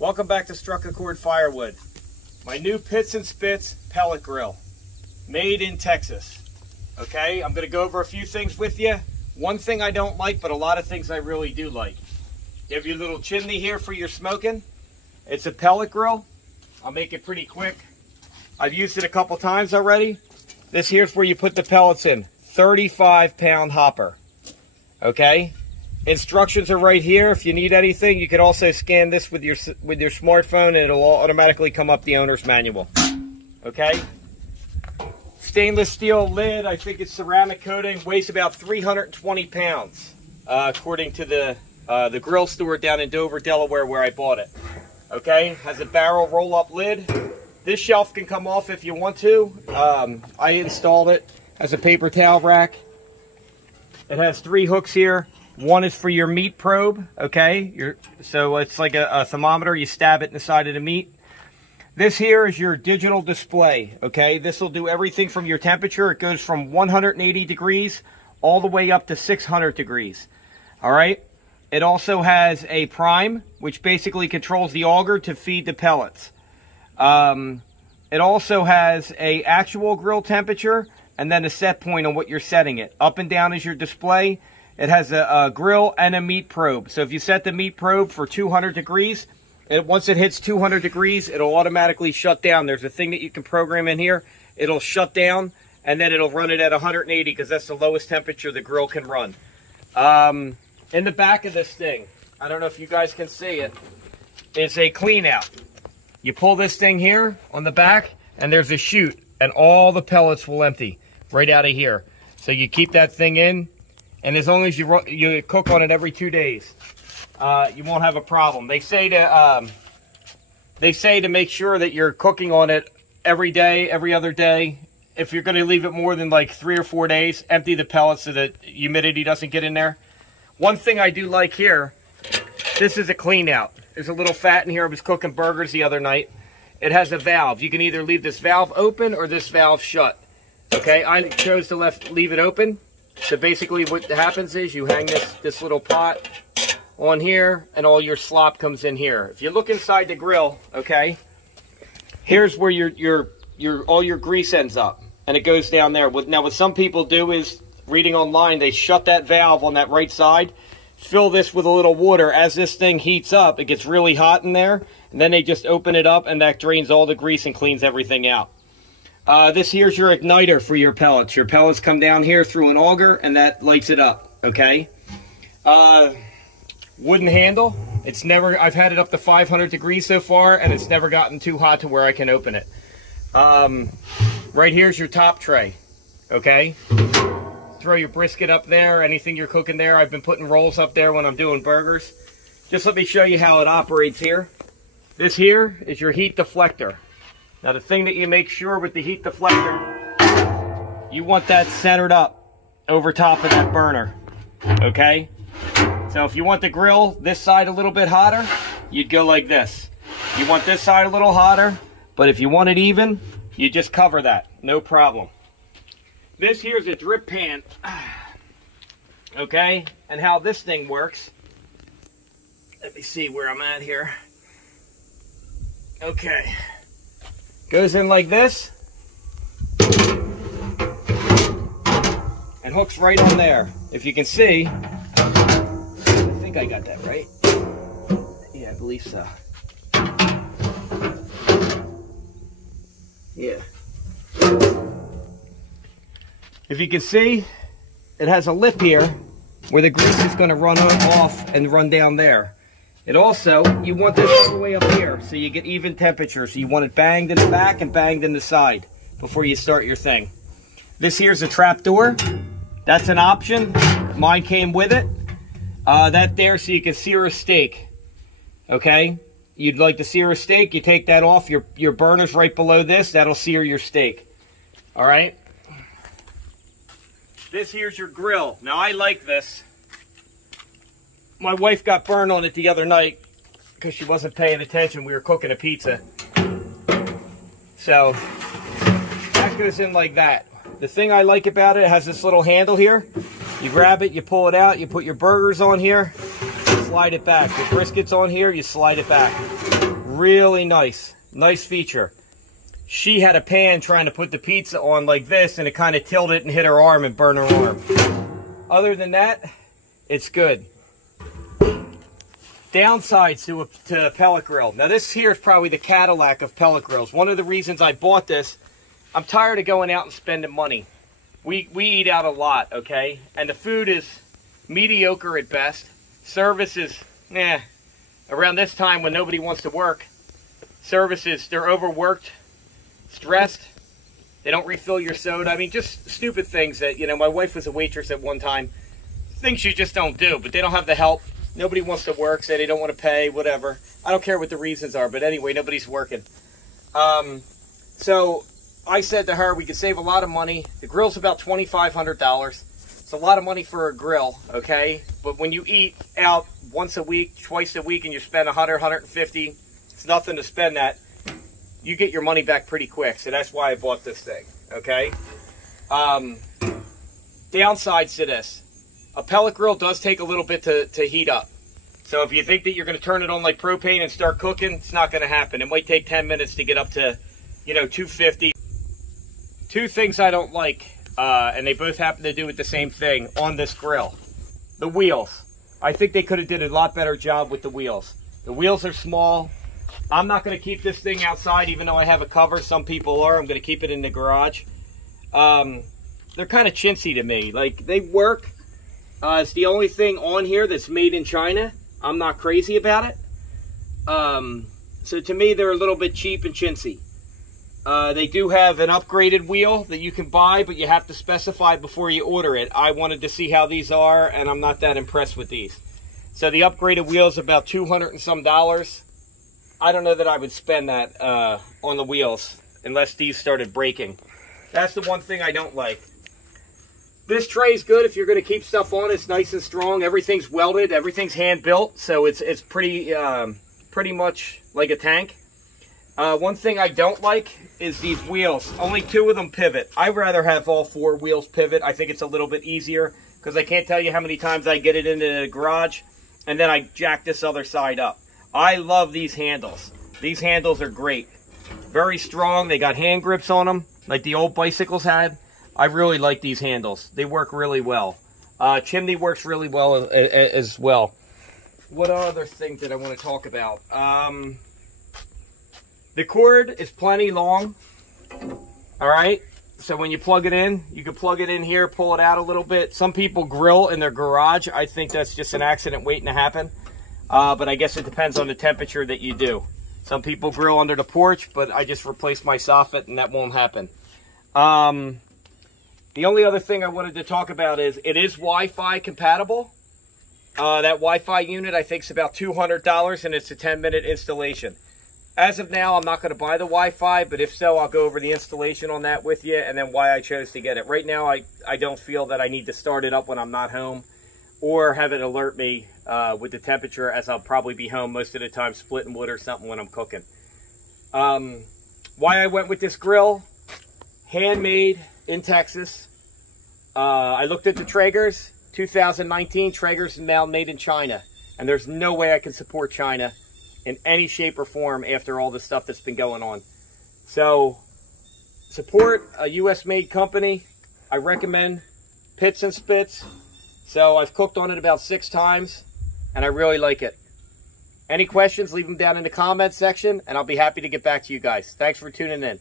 Welcome back to Struck Accord Firewood. My new Pits and Spits pellet grill, made in Texas. Okay, I'm going to go over a few things with you. One thing I don't like, but a lot of things I really do like. You have your little chimney here for your smoking. It's a pellet grill. I'll make it pretty quick. I've used it a couple times already. This here's where you put the pellets in. 35-pound hopper. Okay. Instructions are right here. If you need anything, you can also scan this with your smartphone, and it'll automatically come up the owner's manual. Okay. Stainless steel lid. I think it's ceramic coating. Weighs about 320 pounds, according to the grill store down in Dover, Delaware, where I bought it. Okay. Has a barrel roll-up lid. This shelf can come off if you want to. I installed it. Has a paper towel rack. It has 3 hooks here. One is for your meat probe, okay? So it's like a thermometer. You stab it in the side of the meat. This here is your digital display, okay? This will do everything from your temperature. It goes from 180 degrees all the way up to 600 degrees, all right? It also has a prime, which basically controls the auger to feed the pellets. It also has a actual grill temperature and then a set point on what you're setting it. Up and down is your display. It has a grill and a meat probe. So if you set the meat probe for 200 degrees, once it hits 200 degrees, it'll automatically shut down. There's a thing that you can program in here. It'll shut down, and then it'll run it at 180 because that's the lowest temperature the grill can run. In the back of this thing, I don't know if you guys can see it, it's a clean out. You pull this thing here on the back, and there's a chute, and all the pellets will empty right out of here. So you keep that thing in, and as long as you cook on it every 2 days, you won't have a problem. They say to make sure that you're cooking on it every day, every other day. If you're going to leave it more than like 3 or 4 days, empty the pellets so that humidity doesn't get in there. One thing I do like here, this is a clean out. There's a little fat in here. I was cooking burgers the other night. It has a valve. You can either leave this valve open or this valve shut. Okay, I chose to leave it open. So basically what happens is you hang this little pot on here, and all your slop comes in here. If you look inside the grill, okay, here's where all your grease ends up, and it goes down there. Now what some people do is, reading online, they shut that valve on that right side, fill this with a little water. As this thing heats up, it gets really hot in there, and then they just open it up, and that drains all the grease and cleans everything out. This here's your igniter for your pellets. Your pellets come down here through an auger, and that lights it up, okay? Wooden handle. I've had it up to 500 degrees so far, and it's never gotten too hot to where I can open it. Right here's your top tray, okay? Throw your brisket up there, anything you're cooking there. I've been putting rolls up there when I'm doing burgers. Just let me show you how it operates here. This here is your heat deflector. Now the thing that you make sure with the heat deflector, you want that centered up over top of that burner, okay? So if you want the grill this side a little bit hotter, you'd go like this. You want this side a little hotter, but if you want it even, you just cover that, no problem. This here's a drip pan, okay? And how this thing works, let me see where I'm at here. Okay. Goes in like this, and hooks right on there. If you can see, I think I got that right. Yeah, I believe so. Yeah. If you can see, it has a lip here where the grease is going to run off and run down there. It also, you want this all the way up here so you get even temperature. So you want it banged in the back and banged in the side before you start your thing. This here's a trap door. That's an option. Mine came with it. That there so you can sear a steak. Okay? You'd like to sear a steak, you take that off. Your burner's right below this. That'll sear your steak. Alright? This here's your grill. Now I like this. My wife got burned on it the other night because she wasn't paying attention. We were cooking a pizza. So, that goes in like that. The thing I like about it, it has this little handle here. You grab it, you pull it out, you put your burgers on here. slide it back. The brisket's on here, you slide it back. Really nice. Nice feature. She had a pan trying to put the pizza on like this, and it kind of tilted and hit her arm and burned her arm. Other than that, it's good. Downsides to a pellet grill. Now this here is probably the Cadillac of pellet grills. One of the reasons I bought this, I'm tired of going out and spending money. We eat out a lot, okay? And the food is mediocre at best. Service is, around this time when nobody wants to work, services, they're overworked, stressed, they don't refill your soda. I mean, just stupid things that, you know, my wife was a waitress at one time. Things you just don't do, but they don't have the help. Nobody wants to work, say they don't want to pay, whatever. I don't care what the reasons are, but anyway, nobody's working. So I said to her, we could save a lot of money. The grill's about $2,500. It's a lot of money for a grill, okay? But when you eat out once a week, twice a week, and you spend $100, $150, it's nothing to spend that. You get your money back pretty quick, so that's why I bought this thing, okay? Downsides to this. A pellet grill does take a little bit to heat up. So if you think that you're going to turn it on like propane and start cooking, it's not going to happen. It might take 10 minutes to get up to, you know, 250. Two things I don't like, and they both happen to do with the same thing on this grill. The wheels. I think they could have did a lot better job with the wheels. The wheels are small. I'm not going to keep this thing outside, even though I have a cover. Some people are. I'm going to keep it in the garage. They're kind of chintzy to me. Like, they work. It's the only thing on here that's made in China. I'm not crazy about it. So to me, they're a little bit cheap and chintzy. They do have an upgraded wheel that you can buy, but you have to specify before you order it. I wanted to see how these are, and I'm not that impressed with these. So the upgraded wheel is about $200 and some. I don't know that I would spend that on the wheels unless these started breaking. That's the one thing I don't like. This tray is good if you're going to keep stuff on. It's nice and strong. Everything's welded. Everything's hand built, so it's pretty much like a tank. One thing I don't like is these wheels. Only 2 of them pivot. I'd rather have all 4 wheels pivot. I think it's a little bit easier because I can't tell you how many times I get it into the garage and then I jack this other side up. I love these handles. These handles are great. Very strong. They got hand grips on them like the old bicycles had. I really like these handles. They work really well. Chimney works really well as well. What other thing did I want to talk about? The cord is plenty long. All right. So when you plug it in, you can plug it in here, pull it out a little bit. Some people grill in their garage. I think that's just an accident waiting to happen. But I guess it depends on the temperature that you do. Some people grill under the porch, but I just replaced my soffit and that won't happen. The only other thing I wanted to talk about is it is Wi-Fi compatible. That Wi-Fi unit I think is about $200 and it's a 10-minute installation. As of now, I'm not going to buy the Wi-Fi, but if so, I'll go over the installation on that with you and then why I chose to get it. Right now, I don't feel that I need to start it up when I'm not home or have it alert me with the temperature, as I'll probably be home most of the time splitting wood or something when I'm cooking. Why I went with this grill, handmade in Texas. I looked at the Traegers, 2019 Traegers now made in China, and there's no way I can support China in any shape or form after all the stuff that's been going on. So support a US made company. I recommend Pits and Spits. So I've cooked on it about 6 times and I really like it. Any questions, leave them down in the comments section and I'll be happy to get back to you guys. Thanks for tuning in.